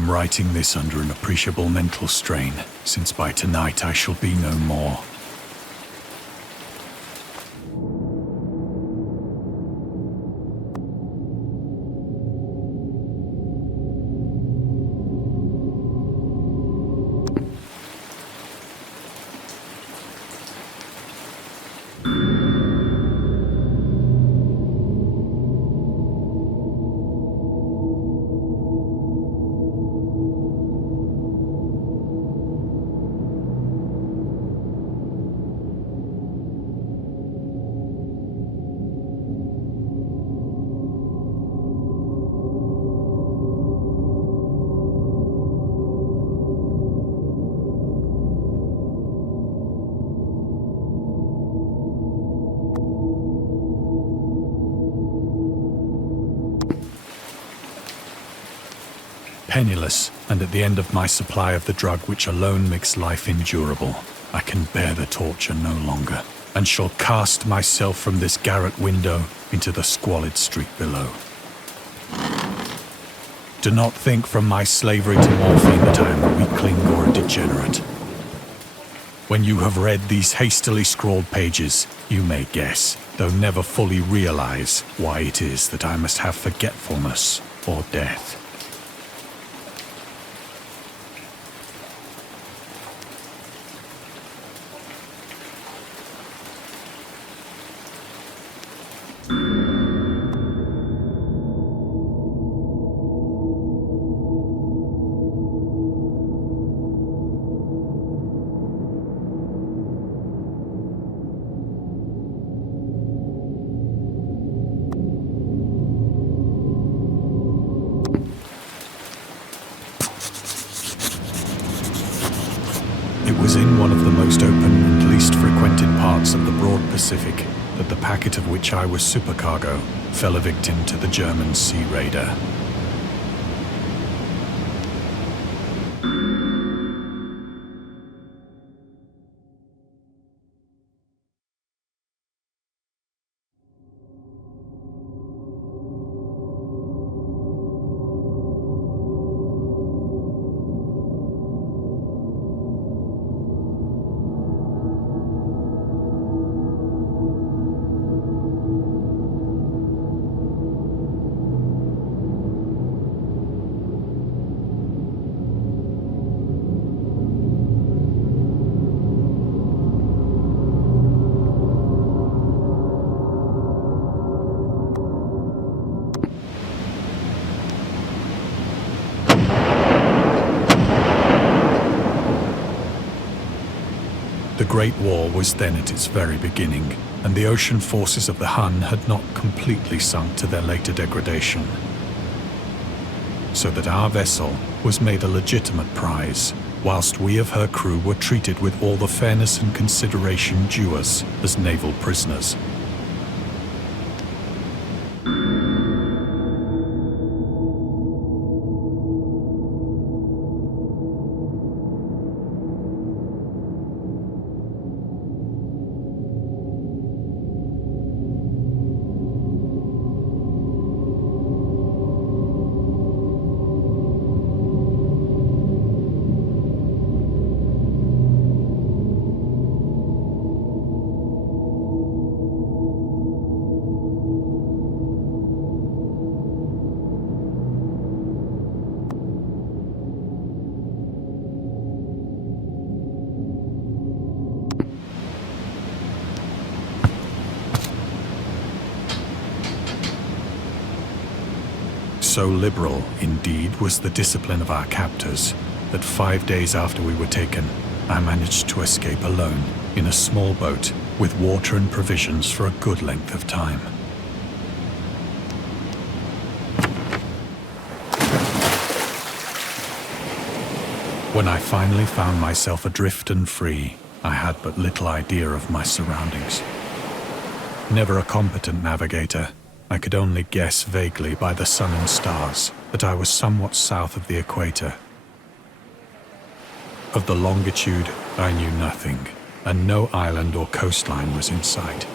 am writing this under an appreciable mental strain, since by tonight I shall be no more. Penniless, and at the end of my supply of the drug which alone makes life endurable, I can bear the torture no longer, and shall cast myself from this garret window into the squalid street below. Do not think from my slavery to morphine that I am a weakling or a degenerate. When you have read these hastily scrawled pages, you may guess, though never fully realize, why it is that I must have forgetfulness or death. It was in one of the most open and least frequented parts of the broad Pacific that the packet of which I was supercargo fell a victim to the German sea raider. The Great War was then at its very beginning, and the ocean forces of the Hun had not completely sunk to their later degradation. So that our vessel was made a legitimate prize, whilst we of her crew were treated with all the fairness and consideration due us as naval prisoners. So liberal, indeed, was the discipline of our captors, that 5 days after we were taken, I managed to escape alone, in a small boat, with water and provisions for a good length of time. When I finally found myself adrift and free, I had but little idea of my surroundings. Never a competent navigator, I could only guess vaguely by the sun and stars that I was somewhat south of the equator. Of the longitude, I knew nothing, and no island or coastline was in sight.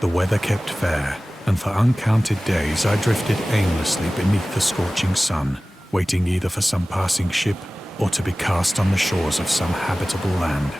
The weather kept fair, and for uncounted days I drifted aimlessly beneath the scorching sun, waiting either for some passing ship or to be cast on the shores of some habitable land.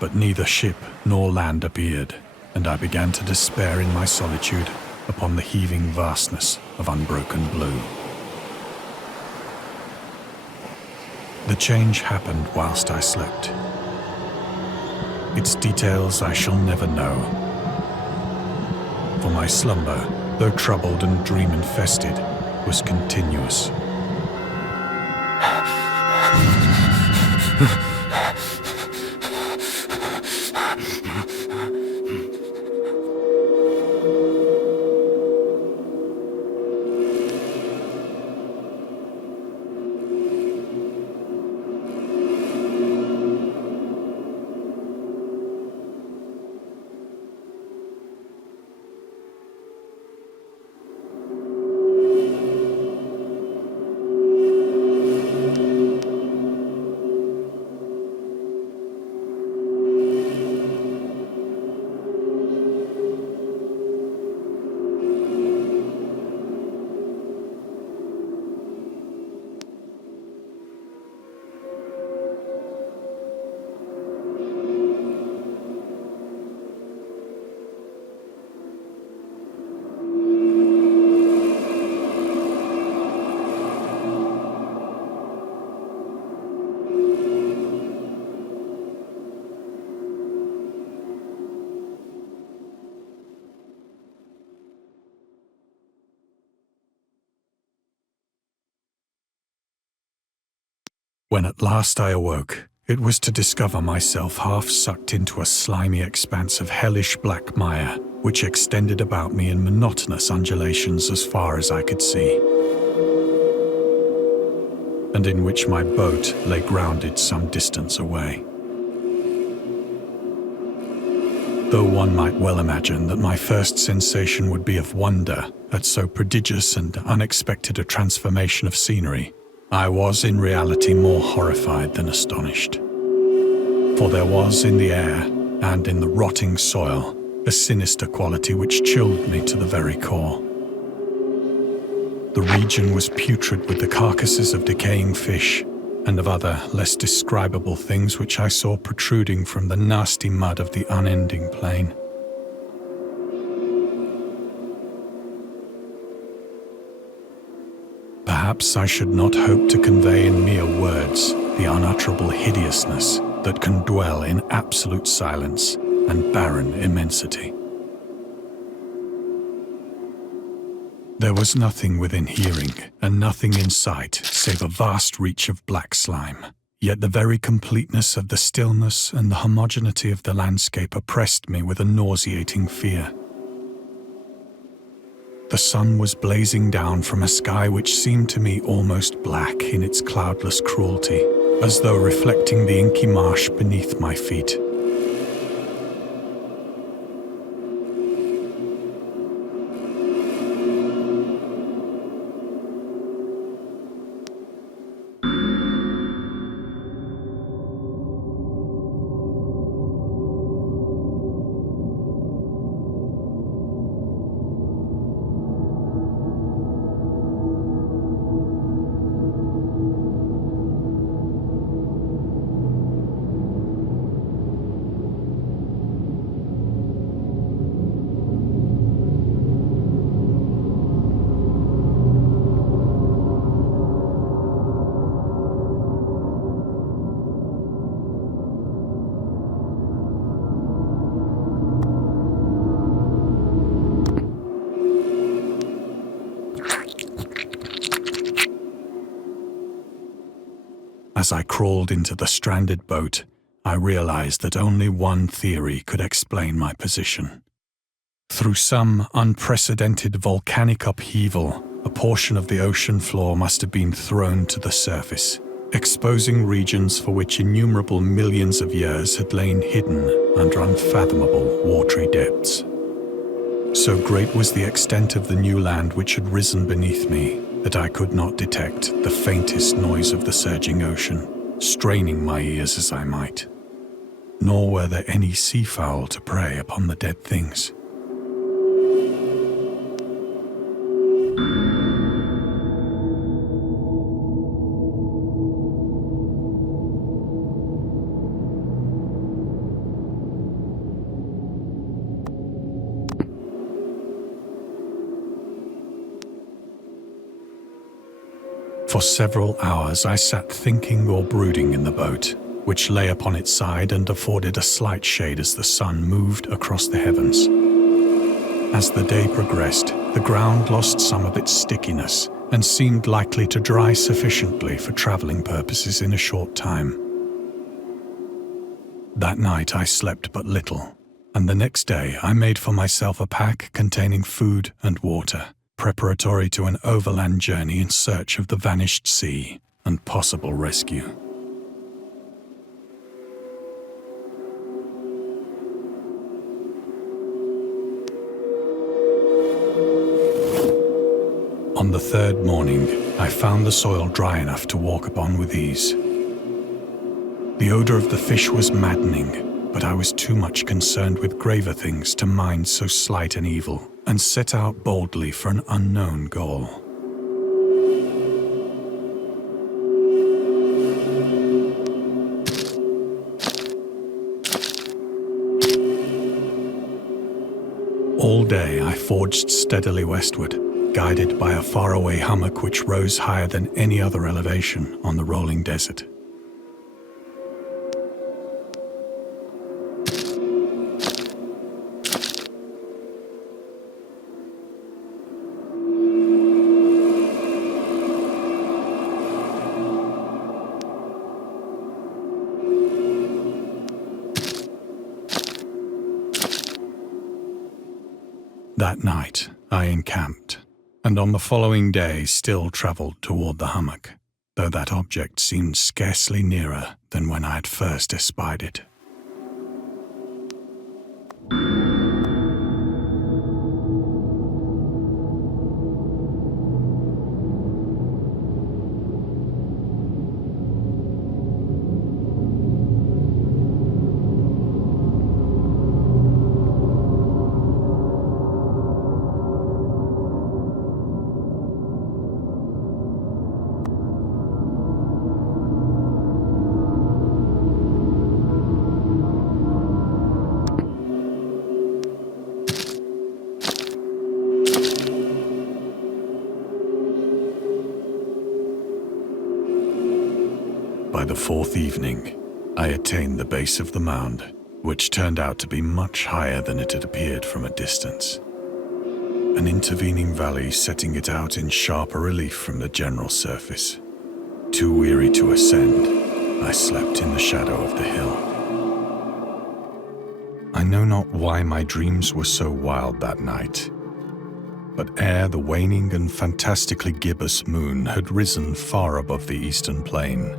But neither ship nor land appeared, and I began to despair in my solitude upon the heaving vastness of unbroken blue. The change happened whilst I slept. Its details I shall never know, for my slumber, though troubled and dream-infested, was continuous. When at last I awoke, it was to discover myself half sucked into a slimy expanse of hellish black mire, which extended about me in monotonous undulations as far as I could see, and in which my boat lay grounded some distance away. Though one might well imagine that my first sensation would be of wonder at so prodigious and unexpected a transformation of scenery, I was in reality more horrified than astonished. For there was in the air and in the rotting soil a sinister quality which chilled me to the very core. The region was putrid with the carcasses of decaying fish and of other less describable things which I saw protruding from the nasty mud of the unending plain. Perhaps I should not hope to convey in mere words the unutterable hideousness that can dwell in absolute silence and barren immensity. There was nothing within hearing and nothing in sight save a vast reach of black slime. Yet the very completeness of the stillness and the homogeneity of the landscape oppressed me with a nauseating fear. The sun was blazing down from a sky which seemed to me almost black in its cloudless cruelty, as though reflecting the inky marsh beneath my feet. As I crawled into the stranded boat, I realized that only one theory could explain my position. Through some unprecedented volcanic upheaval, a portion of the ocean floor must have been thrown to the surface, exposing regions for which innumerable millions of years had lain hidden under unfathomable watery depths. So great was the extent of the new land which had risen beneath me that I could not detect the faintest noise of the surging ocean, straining my ears as I might. Nor were there any seafowl to prey upon the dead things. For several hours I sat thinking or brooding in the boat, which lay upon its side and afforded a slight shade as the sun moved across the heavens. As the day progressed, the ground lost some of its stickiness and seemed likely to dry sufficiently for traveling purposes in a short time. That night I slept but little, and the next day I made for myself a pack containing food and water, preparatory to an overland journey in search of the vanished sea and possible rescue. On the third morning, I found the soil dry enough to walk upon with ease. The odor of the fish was maddening, but I was too much concerned with graver things to mind so slight an evil, and set out boldly for an unknown goal. All day I forged steadily westward, guided by a faraway hummock which rose higher than any other elevation on the rolling desert. That night, I encamped, and on the following day still travelled toward the hummock, though that object seemed scarcely nearer than when I had first espied it. By the fourth evening, I attained the base of the mound, which turned out to be much higher than it had appeared from a distance. An intervening valley setting it out in sharper relief from the general surface. Too weary to ascend, I slept in the shadow of the hill. I know not why my dreams were so wild that night, but ere the waning and fantastically gibbous moon had risen far above the eastern plain,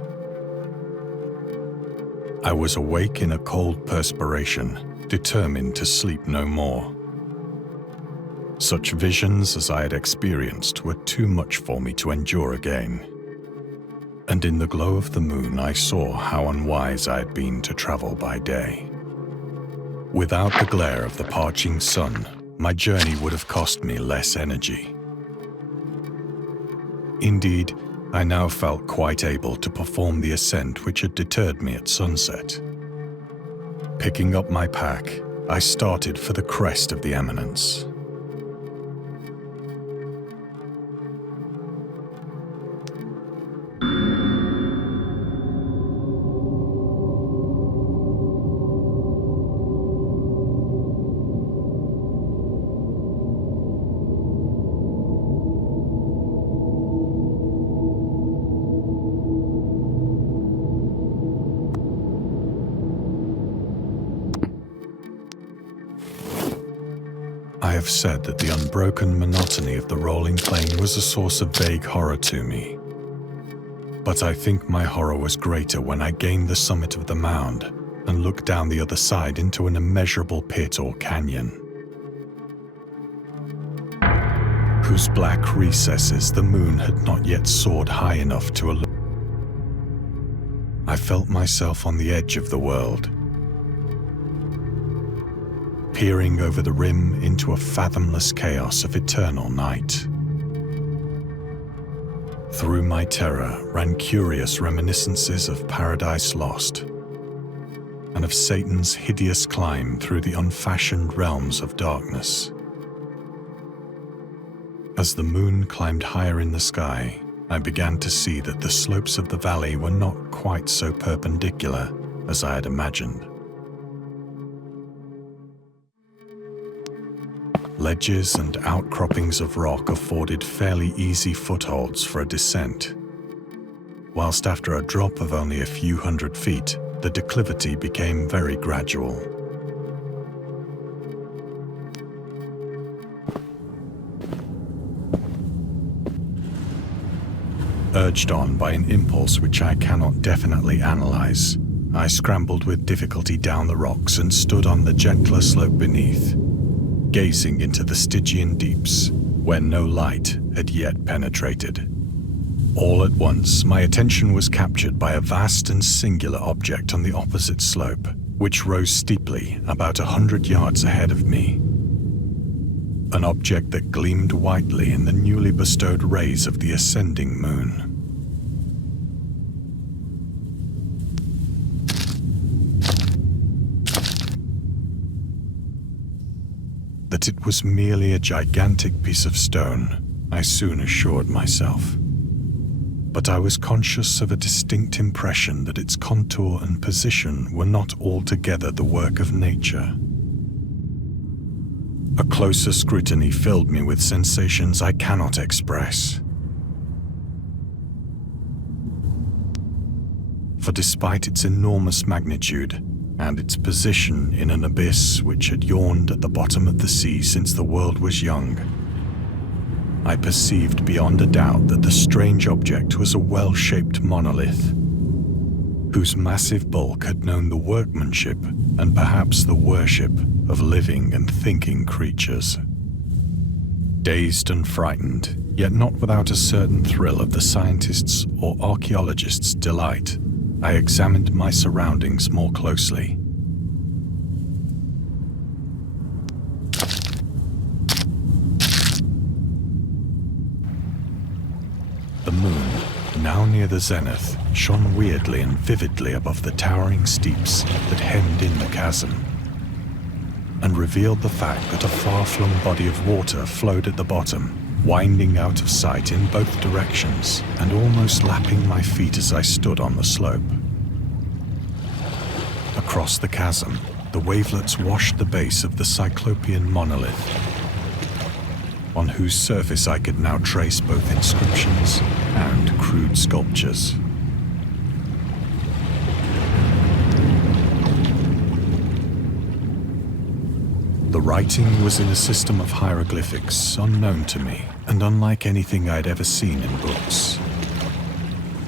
I was awake in a cold perspiration, determined to sleep no more. Such visions as I had experienced were too much for me to endure again. And in the glow of the moon I saw how unwise I had been to travel by day. Without the glare of the parching sun, my journey would have cost me less energy. Indeed, I now felt quite able to perform the ascent which had deterred me at sunset. Picking up my pack, I started for the crest of the eminence. I have said that the unbroken monotony of the rolling plain was a source of vague horror to me. But I think my horror was greater when I gained the summit of the mound and looked down the other side into an immeasurable pit or canyon, whose black recesses the moon had not yet soared high enough to illuminate. I felt myself on the edge of the world, peering over the rim into a fathomless chaos of eternal night. Through my terror ran curious reminiscences of Paradise Lost and of Satan's hideous climb through the unfashioned realms of darkness. As the moon climbed higher in the sky, I began to see that the slopes of the valley were not quite so perpendicular as I had imagined. Ledges and outcroppings of rock afforded fairly easy footholds for a descent, whilst after a drop of only a few hundred feet, the declivity became very gradual. Urged on by an impulse which I cannot definitely analyze, I scrambled with difficulty down the rocks and stood on the gentler slope beneath, gazing into the Stygian deeps, where no light had yet penetrated. All at once, my attention was captured by a vast and singular object on the opposite slope, which rose steeply about 100 yards ahead of me. An object that gleamed whitely in the newly bestowed rays of the ascending moon. That it was merely a gigantic piece of stone, I soon assured myself. But I was conscious of a distinct impression that its contour and position were not altogether the work of nature. A closer scrutiny filled me with sensations I cannot express. For despite its enormous magnitude, and its position in an abyss which had yawned at the bottom of the sea since the world was young, I perceived beyond a doubt that the strange object was a well-shaped monolith, whose massive bulk had known the workmanship and perhaps the worship of living and thinking creatures. Dazed and frightened, yet not without a certain thrill of the scientist's or archaeologist's delight, I examined my surroundings more closely. The moon, now near the zenith, shone weirdly and vividly above the towering steeps that hemmed in the chasm, and revealed the fact that a far-flung body of water flowed at the bottom, winding out of sight in both directions and almost lapping my feet as I stood on the slope. Across the chasm, the wavelets washed the base of the Cyclopean monolith, on whose surface I could now trace both inscriptions and crude sculptures. The writing was in a system of hieroglyphics unknown to me and unlike anything I'd ever seen in books,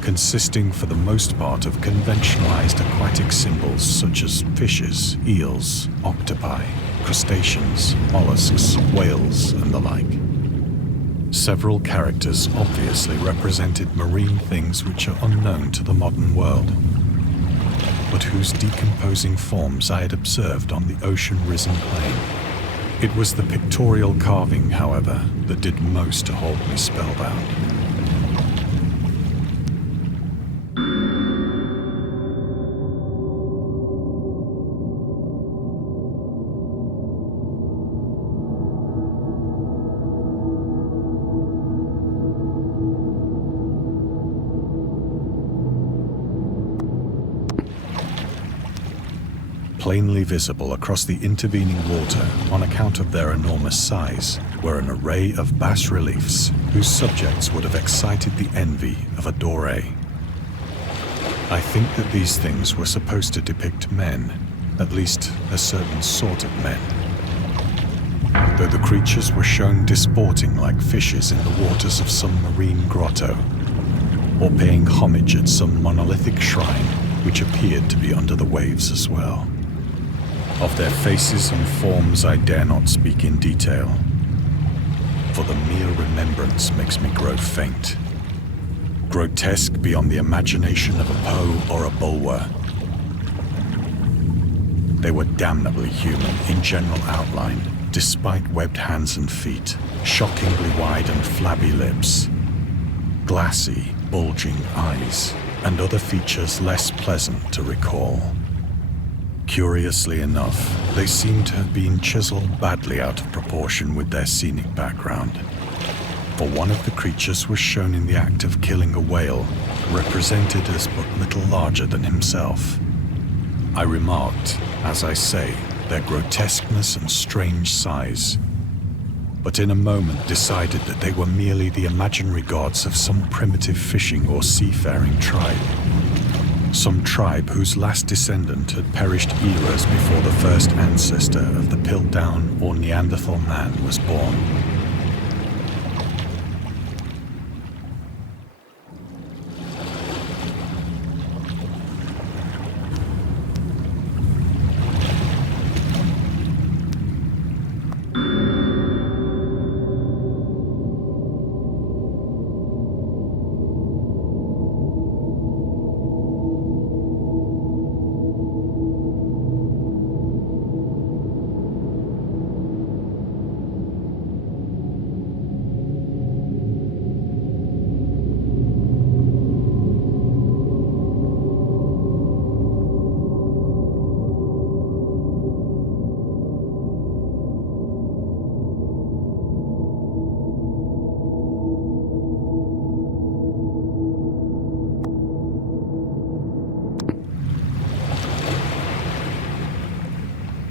consisting for the most part of conventionalized aquatic symbols such as fishes, eels, octopi, crustaceans, mollusks, whales, and the like. Several characters obviously represented marine things which are unknown to the modern world, but whose decomposing forms I had observed on the ocean-risen plain. It was the pictorial carving, however, that did most to hold me spellbound. Plainly visible across the intervening water on account of their enormous size were an array of bas-reliefs whose subjects would have excited the envy of a Doré. I think that these things were supposed to depict men, at least a certain sort of men. though the creatures were shown disporting like fishes in the waters of some marine grotto, or paying homage at some monolithic shrine which appeared to be under the waves as well. Of their faces and forms I dare not speak in detail, for the mere remembrance makes me grow faint. Grotesque beyond the imagination of a Poe or a Bulwer. They were damnably human in general outline, despite webbed hands and feet, shockingly wide and flabby lips, glassy, bulging eyes, and other features less pleasant to recall. Curiously enough, they seem to have been chiseled badly out of proportion with their scenic background. For one of the creatures was shown in the act of killing a whale, represented as but little larger than himself. I remarked, as I say, their grotesqueness and strange size, but in a moment decided that they were merely the imaginary gods of some primitive fishing or seafaring tribe. Some tribe whose last descendant had perished eras before the first ancestor of the Piltdown or Neanderthal man was born.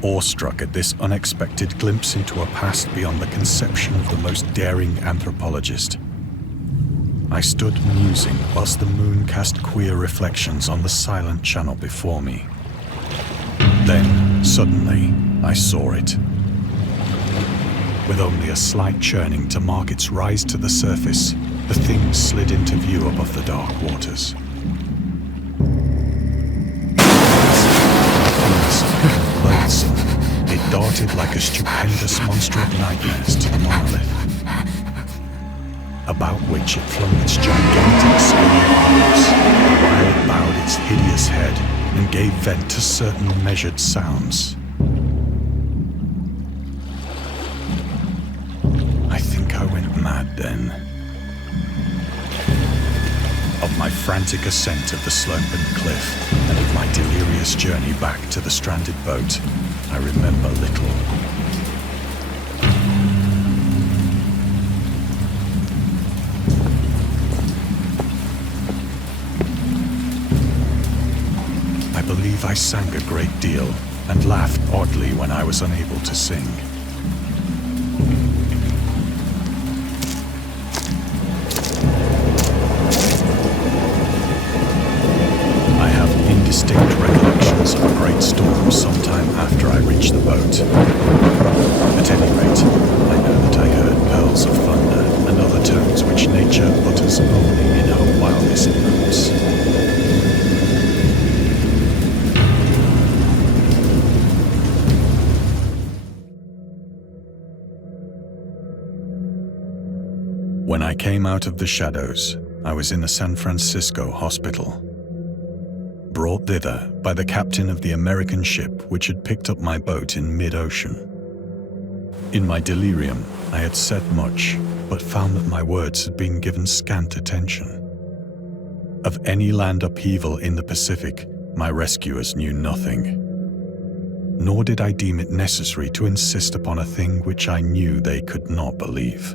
Awestruck at this unexpected glimpse into a past beyond the conception of the most daring anthropologist, I stood musing whilst the moon cast queer reflections on the silent channel before me. Then, suddenly, I saw it. With only a slight churning to mark its rise to the surface, the thing slid into view above the dark waters. It darted like a stupendous monster of nightmares to the monolith, about which it flung its gigantic scaly arms, while it bowed its hideous head and gave vent to certain measured sounds. I think I went mad then. Of my frantic ascent of the sloping cliff and of my delirious journey back to the stranded boat, I remember little. I believe I sang a great deal and laughed oddly when I was unable to sing. Distinct recollections of a great storm sometime after I reached the boat. At any rate, I know that I heard pearls of thunder and other tones which nature utters only in her wildest moods. When I came out of the shadows, I was in a San Francisco hospital, brought thither by the captain of the American ship which had picked up my boat in mid-ocean. In my delirium, I had said much, but found that my words had been given scant attention. Of any land upheaval in the Pacific, my rescuers knew nothing. Nor did I deem it necessary to insist upon a thing which I knew they could not believe.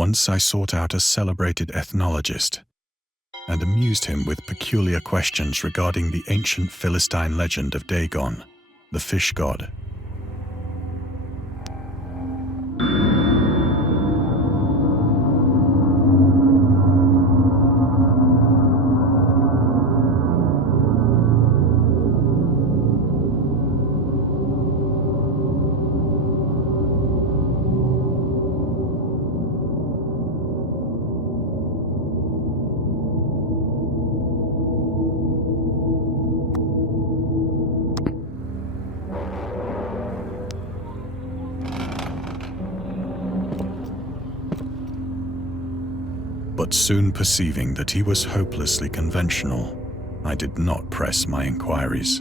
Once I sought out a celebrated ethnologist and amused him with peculiar questions regarding the ancient Philistine legend of Dagon, the fish god. But soon perceiving that he was hopelessly conventional, I did not press my inquiries.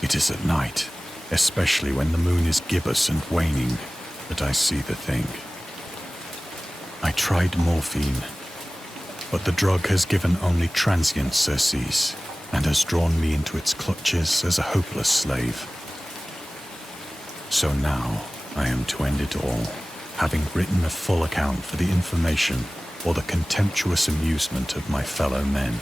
It is at night, especially when the moon is gibbous and waning, that I see the thing. I tried morphine, but the drug has given only transient surcease and has drawn me into its clutches as a hopeless slave. So now I am to end it all, having written a full account for the information or the contemptuous amusement of my fellow men.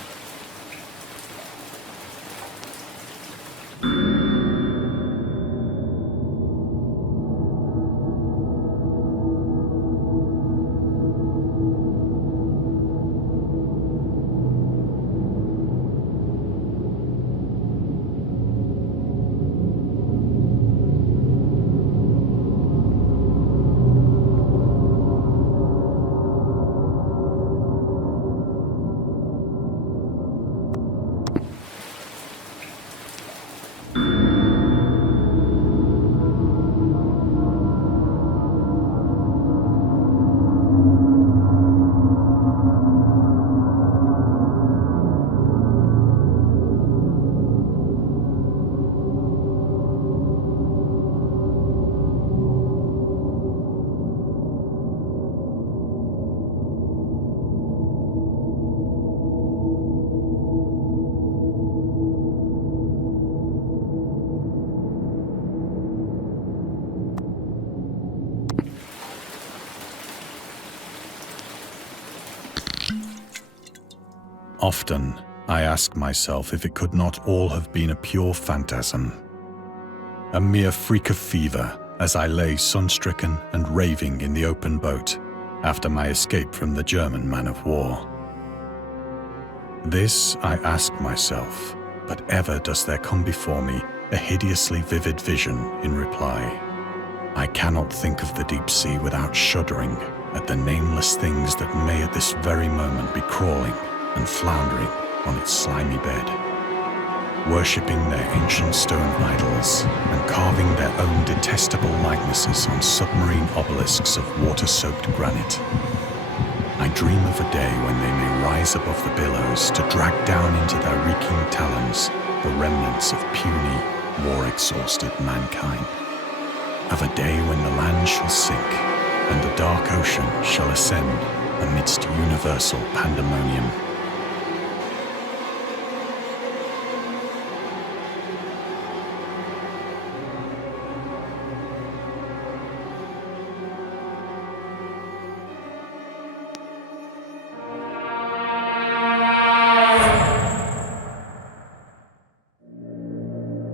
Often, I ask myself if it could not all have been a pure phantasm, a mere freak of fever as I lay sun-stricken and raving in the open boat after my escape from the German man-of-war. This I ask myself, but ever does there come before me a hideously vivid vision in reply. I cannot think of the deep sea without shuddering at the nameless things that may at this very moment be crawling and floundering on its slimy bed, worshipping their ancient stone idols and carving their own detestable likenesses on submarine obelisks of water-soaked granite. I dream of a day when they may rise above the billows to drag down into their reeking talons the remnants of puny, war-exhausted mankind. Of a day when the land shall sink and the dark ocean shall ascend amidst universal pandemonium.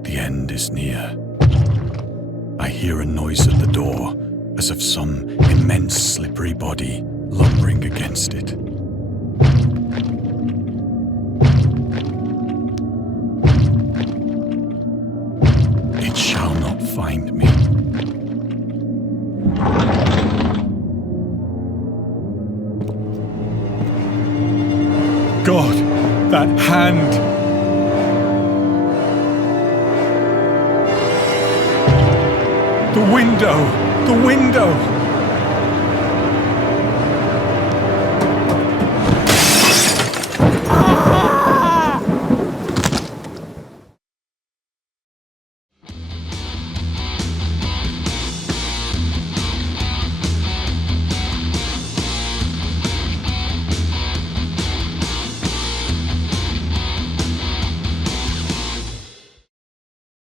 The end is near. I hear a noise at the door, as of some immense slippery body lumbering against it. It shall not find me. God, that hand! The window! The window!